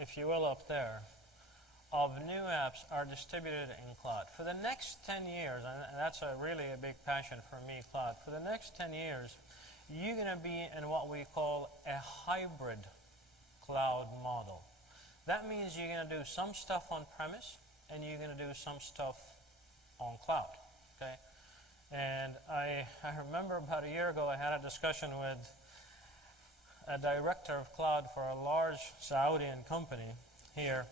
if you will, up there, of new apps are distributed in cloud. For the next 10 years, and that's really a big passion for me, cloud. For the next 10 years, you're going to be in what we call a hybrid cloud model. That means you're going to do some stuff on premise, and you're going to do some stuff on cloud. Okay? And I remember about a year ago, I had a discussion with a director of cloud for a large Saudian company here,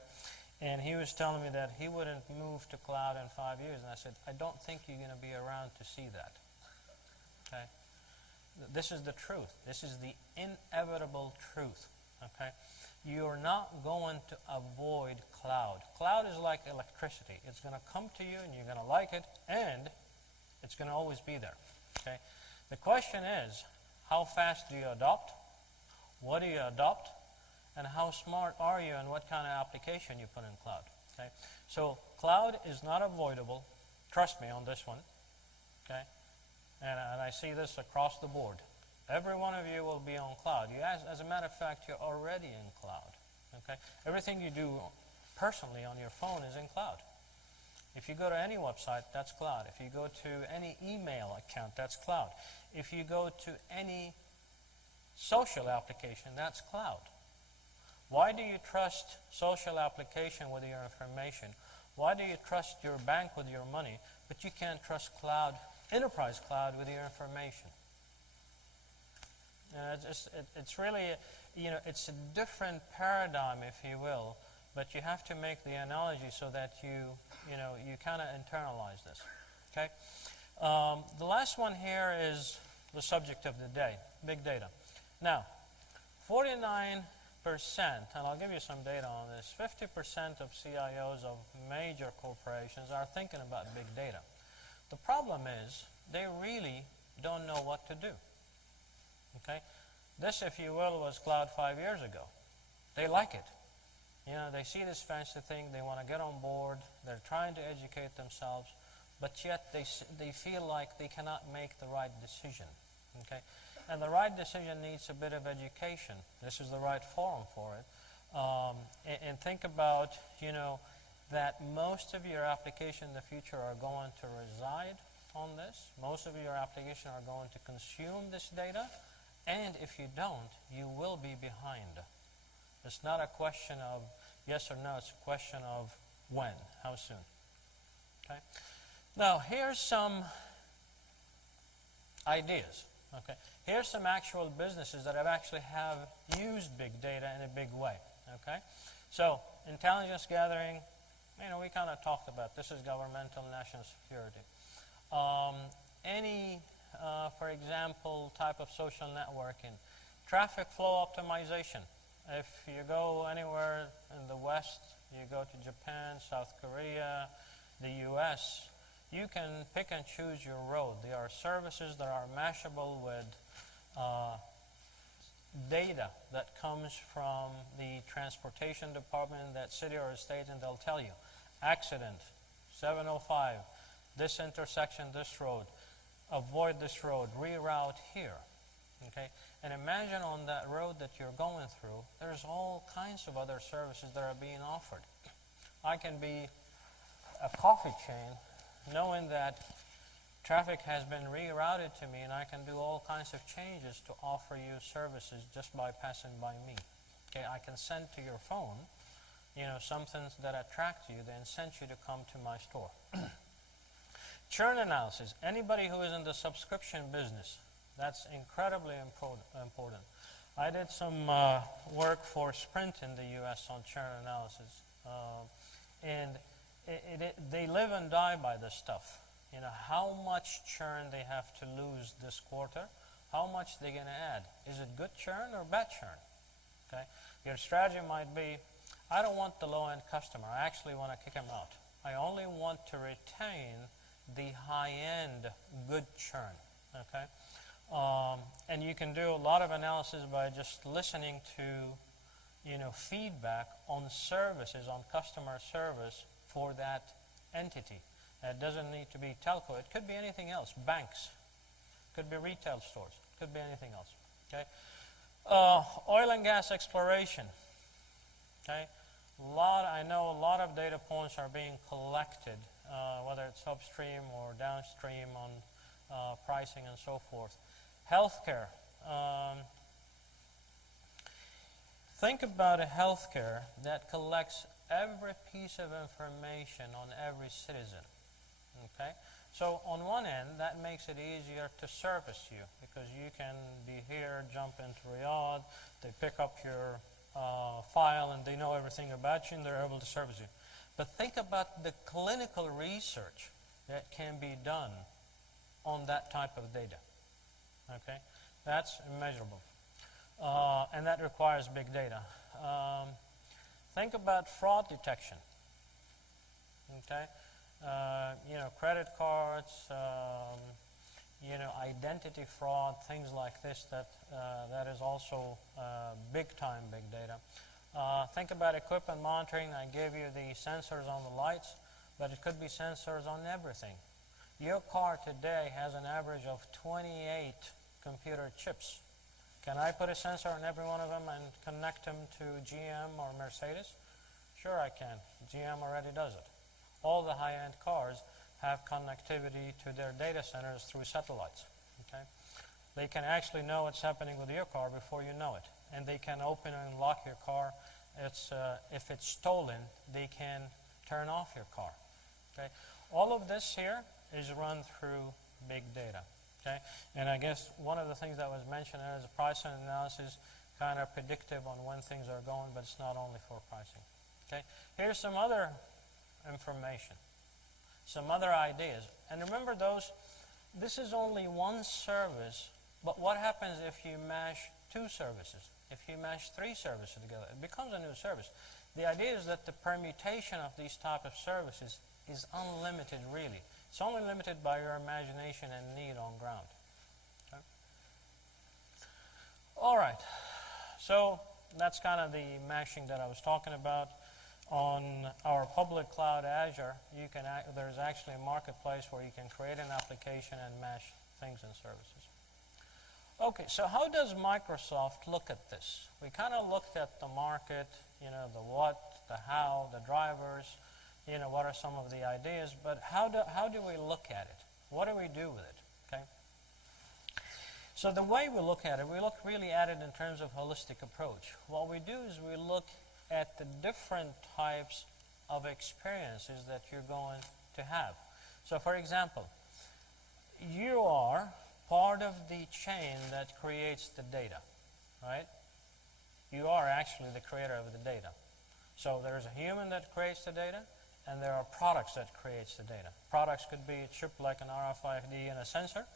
and he was telling me that he wouldn't move to cloud in 5 years. And I said, I don't think you're going to be around to see that. Okay? This is the truth. This is the inevitable truth. Okay? You're not going to avoid cloud. Cloud is like electricity. It's going to come to you, and you're going to like it, and it's going to always be there. Okay? The question is, how fast do you adopt? What do you adopt? And how smart are you, and what kind of application you put in cloud? Okay? So cloud is not avoidable. Trust me on this one. Okay? And I see this across the board. Every one of you will be on cloud. As a matter of fact, you're already in cloud. Okay? Everything you do personally on your phone is in cloud. If you go to any website, that's cloud. If you go to any email account, that's cloud. If you go to any social application, that's cloud. Why do you trust social application with your information? Why do you trust your bank with your money, but you can't trust cloud, enterprise cloud, with your information? It's really, it's a different paradigm, if you will, but you have to make the analogy so that you kind of internalize this. Okay? The last one here is the subject of the day, big data. Now, 49%, and I'll give you some data on this, 50% of CIOs of major corporations are thinking about big data. The problem is they really don't know what to do. Okay? This, if you will, was cloud 5 years ago. They like it. They see this fancy thing, they want to get on board, they're trying to educate themselves, but yet they feel like they cannot make the right decision. Okay? And the right decision needs a bit of education. This is the right forum for it. And think about, that most of your applications in the future are going to reside on this. Most of your applications are going to consume this data. And if you don't, you will be behind. It's not a question of yes or no. It's a question of when, how soon. Okay? Now, here's some ideas. Okay? Here's some actual businesses that have used big data in a big way. Okay? So, intelligence gathering, we kind of talked about this is governmental national security. For example, type of social networking. Traffic flow optimization. If you go anywhere in the West, you go to Japan, South Korea, the US, you can pick and choose your road. There are services that are mashable with data that comes from the transportation department, that city or state, and they'll tell you, accident, 705, this intersection, this road, avoid this road, reroute here. Okay? And imagine on that road that you're going through, there's all kinds of other services that are being offered. I can be a coffee chain knowing that traffic has been rerouted to me, and I can do all kinds of changes to offer you services just by passing by me. Okay? I can send to your phone, something that attracts you, then send you to come to my store. Churn analysis. Anybody who is in the subscription business, that's incredibly important. I did some work for Sprint in the U.S. on churn analysis. And they live and die by this stuff. How much churn they have to lose this quarter, how much they're going to add. Is it good churn or bad churn? Okay? Your strategy might be, I don't want the low-end customer. I actually want to kick him out. I only want to retain the high-end good churn. Okay? And you can do a lot of analysis by just listening to feedback on services, on customer service for that entity. It doesn't need to be telco. It could be anything else. Banks. Could be retail stores. Could be anything else. Okay? Oil and gas exploration. Okay, I know a lot of data points are being collected, whether it's upstream or downstream on pricing and so forth. Healthcare. Think about a healthcare that collects every piece of information on every citizen. Okay? So on one end, that makes it easier to service you because you can be here, jump into Riyadh, they pick up your file and they know everything about you and they're able to service you. But think about the clinical research that can be done on that type of data. Okay? That's immeasurable. And that requires big data. Think about fraud detection. Okay? Credit cards, identity fraud, things like this, that is also big-time big data. Think about equipment monitoring. I gave you the sensors on the lights, but it could be sensors on everything. Your car today has an average of 28 computer chips. Can I put a sensor on every one of them and connect them to GM or Mercedes? Sure I can. GM already does it. All the high-end cars have connectivity to their data centers through satellites. Okay? They can actually know what's happening with your car before you know it. And they can open and lock your car. If it's stolen, they can turn off your car. Okay? All of this here is run through big data. Okay? And I guess one of the things that was mentioned is pricing analysis, kind of predictive on when things are going, but it's not only for pricing. Okay? Here's some other information, some other ideas. And remember this is only one service, but what happens if you mash two services? If you mash three services together, it becomes a new service. The idea is that the permutation of these type of services is unlimited, really. It's only limited by your imagination and need on ground. Okay? All right. So that's kind of the mashing that I was talking about. On our public cloud Azure, there's actually a marketplace where you can create an application and mash things and services. Okay, so how does Microsoft look at this? We kind of looked at the market, the what, the how, the drivers, what are some of the ideas, but how do we look at it? What do we do with it? Okay. So the way we look at it, we look really at it in terms of holistic approach. What we do is we look at the different types of experiences that you're going to have. So for example, you are part of the chain that creates the data, right? You are actually the creator of the data. So there's a human that creates the data, and there are products that creates the data. Products could be a chip like an RFID and a sensor,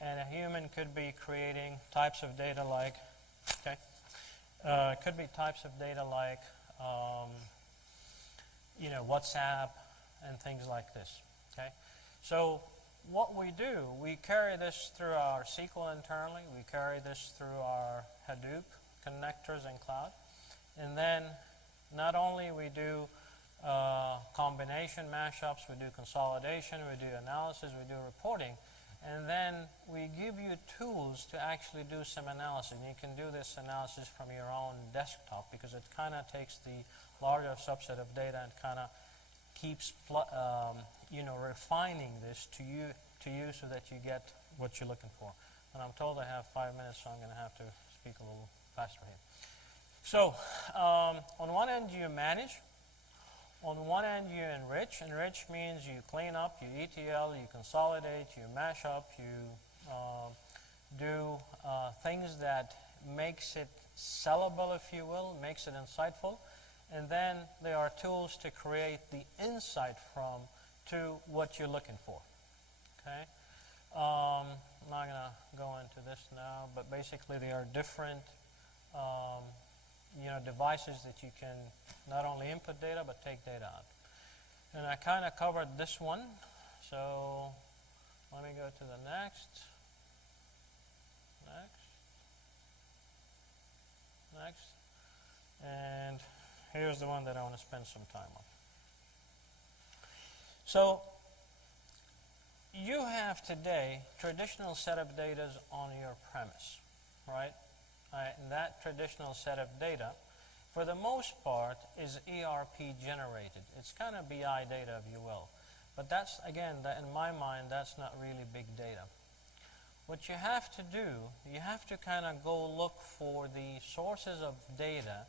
and a human could be creating types of data like, could be types of data like, WhatsApp and things like this. Okay, so what we do, we carry this through our SQL internally. We carry this through our Hadoop connectors and cloud, and then not only we do combination mashups, we do consolidation, we do analysis, we do reporting, and then we give you tools to actually do some analysis. And you can do this analysis from your own desktop because it kind of takes the larger subset of data and kind of keeps refining this to you so that you get what you're looking for. And I'm told I have 5 minutes, so I'm going to have to speak a little faster here. So on one end you manage. On one end you enrich. Enrich means you clean up, you ETL, you consolidate, you mash up, you do things that makes it sellable, if you will, makes it insightful. And then there are tools to create the insight from to what you're looking for. Okay? I'm not going to go into this now, but basically there are different devices that you can not only input data, but take data out. And I kind of covered this one. So let me go to the next. And here's the one that I want to spend some time on. So you have today traditional set of data on your premise, right? And that traditional set of data, for the most part, is ERP generated. It's kind of BI data, if you will. But that's, again, that in my mind, that's not really big data. What you have to do, you have to kind of go look for the sources of data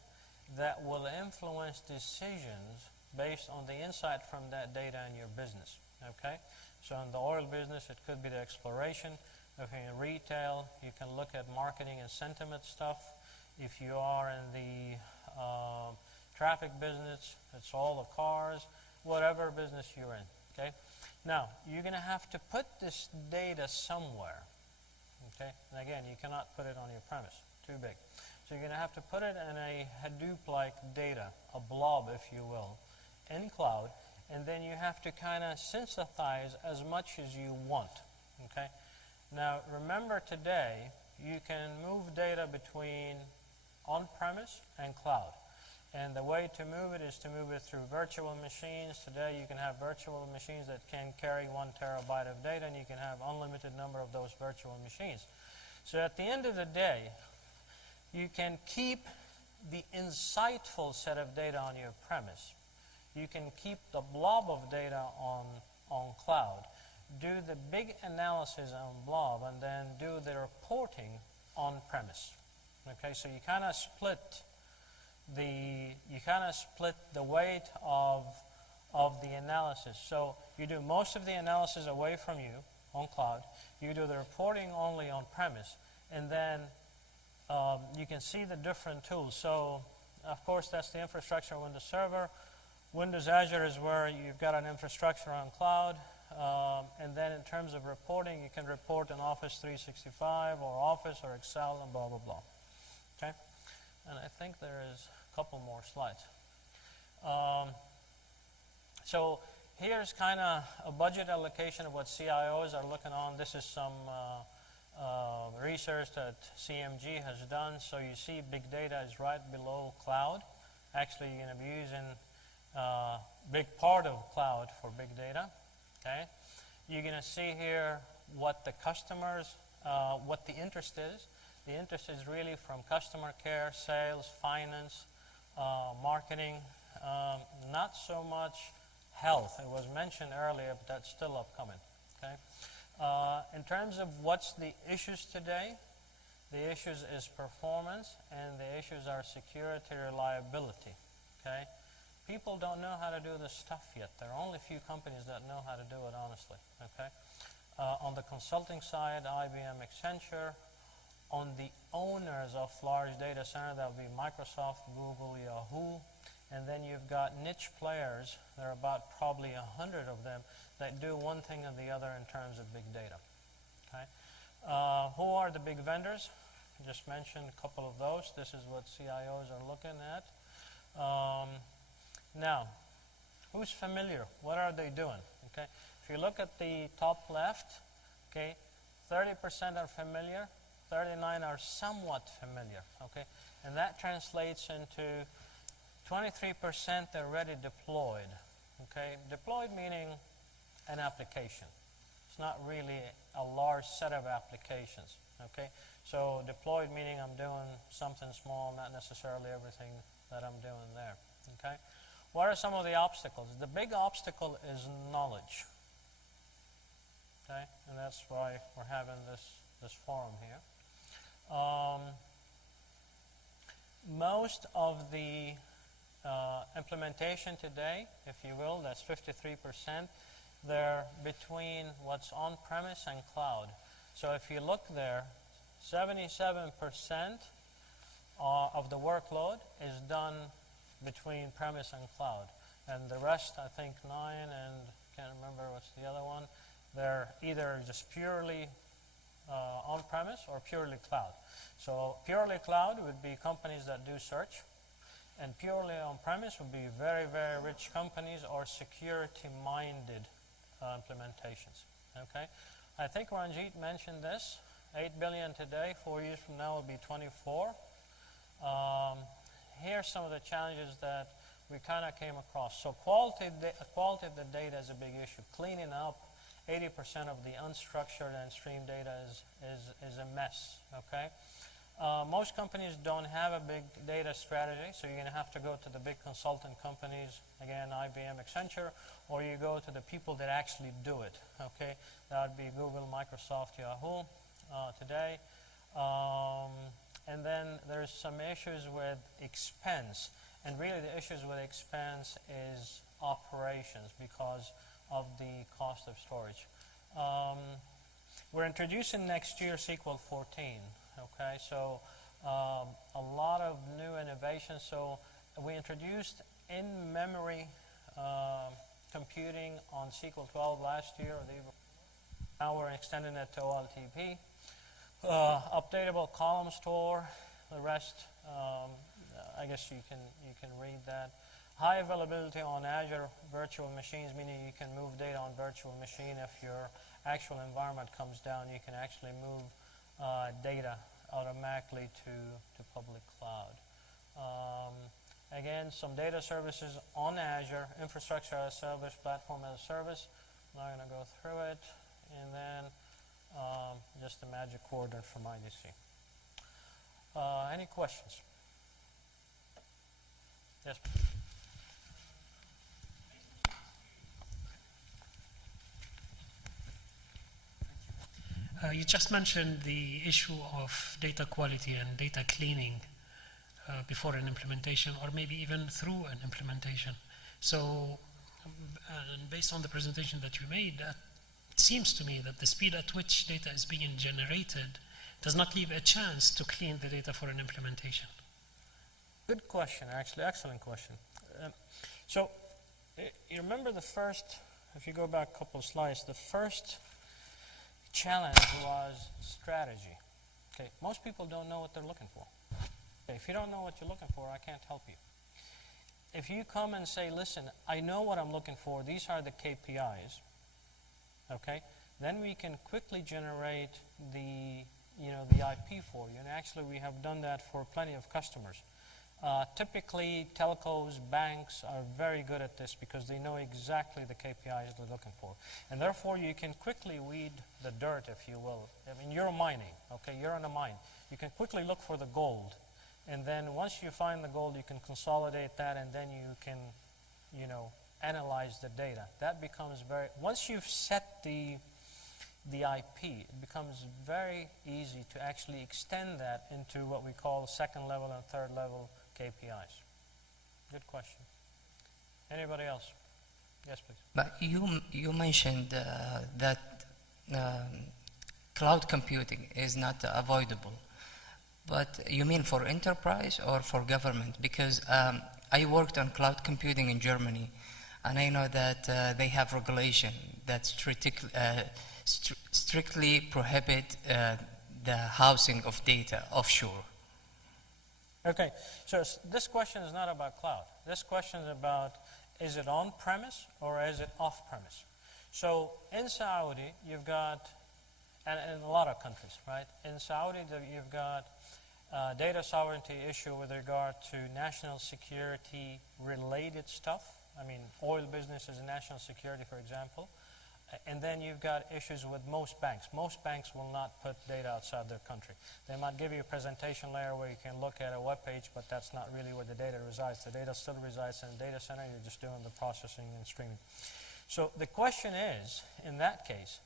that will influence decisions based on the insight from that data in your business. Okay? So in the oil business, it could be the exploration. If you're in retail, you can look at marketing and sentiment stuff. If you are in the traffic business, it's all the cars, whatever business you're in. Okay? Now, you're going to have to put this data somewhere. Okay? And again, you cannot put it on your premise. Too big. So you're going to have to put it in a Hadoop-like data, a blob, if you will, in cloud, and then you have to kind of synthesize as much as you want. Okay? Now, remember today, you can move data between on-premise and cloud. And the way to move it is to move it through virtual machines. Today, you can have virtual machines that can carry 1 terabyte of data, and you can have unlimited number of those virtual machines. So at the end of the day, you can keep the insightful set of data on your premise. You can keep the blob of data on cloud, do the big analysis on blob, and then do the reporting on premise. Okay, so you kind of split the weight of the analysis. So you do most of the analysis away from you on cloud. You do the reporting only on premise, and then you can see the different tools. So, of course, that's the infrastructure Windows Server. Windows Azure is where you've got an infrastructure on cloud. And then in terms of reporting, you can report in Office 365 or Office or Excel and blah, blah, blah. Okay? And I think there is a couple more slides. So here's kind of a budget allocation of what CIOs are looking on. This is some research that CMG has done. So you see big data is right below cloud. Actually, you're going to be using a big part of cloud for big data. Okay? You're going to see here what the customers, what the interest is. The interest is really from customer care, sales, finance, marketing, not so much health. It was mentioned earlier, but that's still upcoming. Okay? In terms of what's the issues today, the issues is performance, and the issues are security, reliability. Okay? People don't know how to do this stuff yet. There are only a few companies that know how to do it honestly. Okay? On the consulting side, IBM, Accenture. On the owners of large data center, that would be Microsoft, Google, Yahoo. And then you've got niche players. There are about probably 100 of them that do one thing or the other in terms of big data. Okay? Who are the big vendors? I just mentioned a couple of those. This is what CIOs are looking at. Now, who's familiar? What are they doing? Okay? If you look at the top left, okay, 30% are familiar, 39 are somewhat familiar. Okay? And that translates into 23% already deployed. Okay? Deployed meaning an application. It's not really a large set of applications. Okay? So deployed meaning I'm doing something small, not necessarily everything that I'm doing there. Okay? What are some of the obstacles? The big obstacle is knowledge. Okay? And that's why we're having this forum here. Most of the implementation today, if you will, that's 53%, they're between what's on-premise and cloud. So if you look there, 77% of the workload is done between premise and cloud. And the rest, I think 9 and can't remember what's the other one, they're either just purely on-premise or purely cloud. So purely cloud would be companies that do search, and purely on-premise would be very, very rich companies or security-minded implementations. Okay, I think Ranjit mentioned this. 8 billion today, 4 years from now will be 24. Here's some of the challenges that we kind of came across. So quality of the data is a big issue. Cleaning up 80% of the unstructured and stream data is a mess. Okay, Most companies don't have a big data strategy, so you're going to have to go to the big consultant companies, again, IBM, Accenture, or you go to the people that actually do it, okay? That would be Google, Microsoft, Yahoo today. And then there's some issues with expense. And really the issues with expense is operations because of the cost of storage. We're introducing next year SQL 14. Okay, so a lot of new innovations. So we introduced in-memory computing on SQL 12 last year. Now we're extending it to OLTP. Updatable column store. The rest, I guess you can read that. High availability on Azure virtual machines, meaning you can move data on virtual machine. If your actual environment comes down, you can actually move data automatically to public cloud. Again, some data services on Azure, infrastructure as a service, platform as a service. I'm not going to go through it. And then just the magic quadrant from IDC. Any questions? Yes. You just mentioned the issue of data quality and data cleaning before an implementation, or maybe even through an implementation. So, and based on the presentation that you made, it seems to me that the speed at which data is being generated does not leave a chance to clean the data for an implementation. Good question, actually, excellent question. So, you remember the first, if you go back a couple of slides, the first challenge was strategy. Okay, most people don't know what they're looking for. Okay, if you don't know what you're looking for, I can't help you. If you come and say, listen, I know what I'm looking for, these are the KPIs, okay, then we can quickly generate the IP for you. And actually, we have done that for plenty of customers. Typically, telcos, banks are very good at this because they know exactly the KPIs they're looking for. And therefore, you can quickly weed the dirt, if you will. I mean, you're mining, okay? You're on a mine. You can quickly look for the gold. And then once you find the gold, you can consolidate that, and then you can, analyze the data. That becomes once you've set the IP, it becomes very easy to actually extend that into what we call second level and third level KPIs. Good question. Anybody else? Yes, please. But you mentioned that cloud computing is not avoidable. But you mean for enterprise or for government? Because I worked on cloud computing in Germany, and I know that they have regulation that strictly prohibit the housing of data offshore. Okay, so this question is not about cloud. This question is about, is it on-premise or is it off-premise? So in Saudi, you've got, and in a lot of countries, right? In Saudi, you've got data sovereignty issue with regard to national security related stuff. I mean, oil business is national security, for example. And then you've got issues with most banks. Most banks will not put data outside their country. They might give you a presentation layer where you can look at a web page, but that's not really where the data resides. The data still resides in the data center. You're just doing the processing and streaming. So the question is, in that case,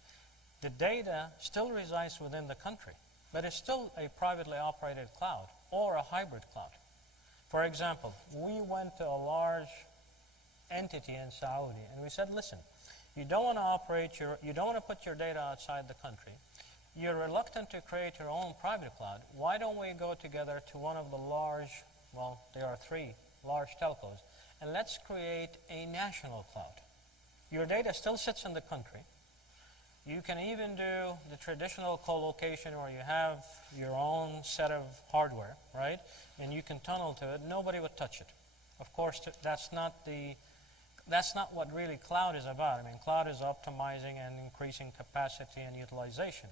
the data still resides within the country, but it's still a privately operated cloud or a hybrid cloud. For example, we went to a large entity in Saudi and we said, listen, you don't want to you don't want to put your data outside the country. You're reluctant to create your own private cloud. Why don't we go together to one of the large, well, there are 3 large telcos, and let's create a national cloud. Your data still sits in the country. You can even do the traditional co-location where you have your own set of hardware, right? And you can tunnel to it. Nobody would touch it. Of course, that's not what really cloud is about. I mean, cloud is optimizing and increasing capacity and utilization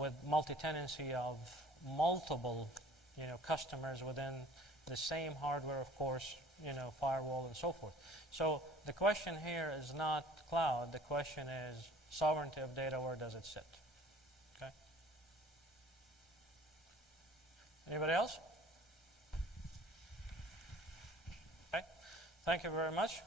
with multi-tenancy of multiple, customers within the same hardware, of course, firewall and so forth. So the question here is not cloud. The question is sovereignty of data. Where does it sit? Okay. Anybody else? Okay. Thank you very much.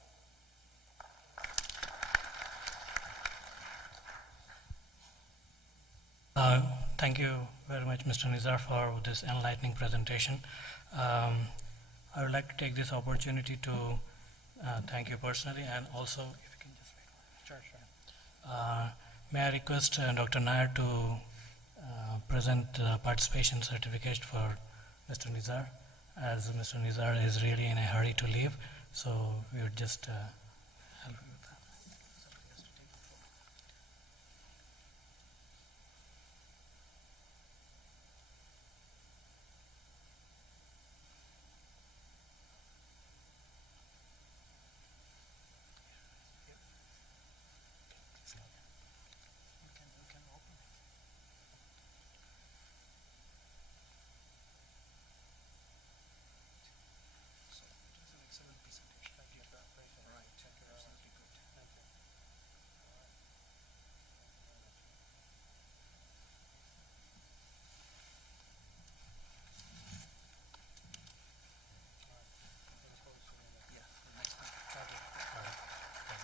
Thank you very much, Mr. Nizar, for this enlightening presentation. I would like to take this opportunity to thank you personally, and also, if you can just wait. Sure. May I request Dr. Nair to present the participation certificate for Mr. Nizar, as Mr. Nizar is really in a hurry to leave, so we would just help you with that.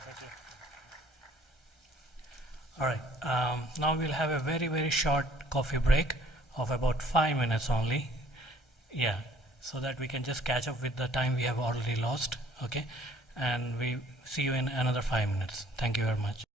Thank you. All right. Now we'll have a very, very short coffee break of about 5 minutes only. Yeah, so that we can just catch up with the time we have already lost. Okay, and we see you in another 5 minutes. Thank you very much.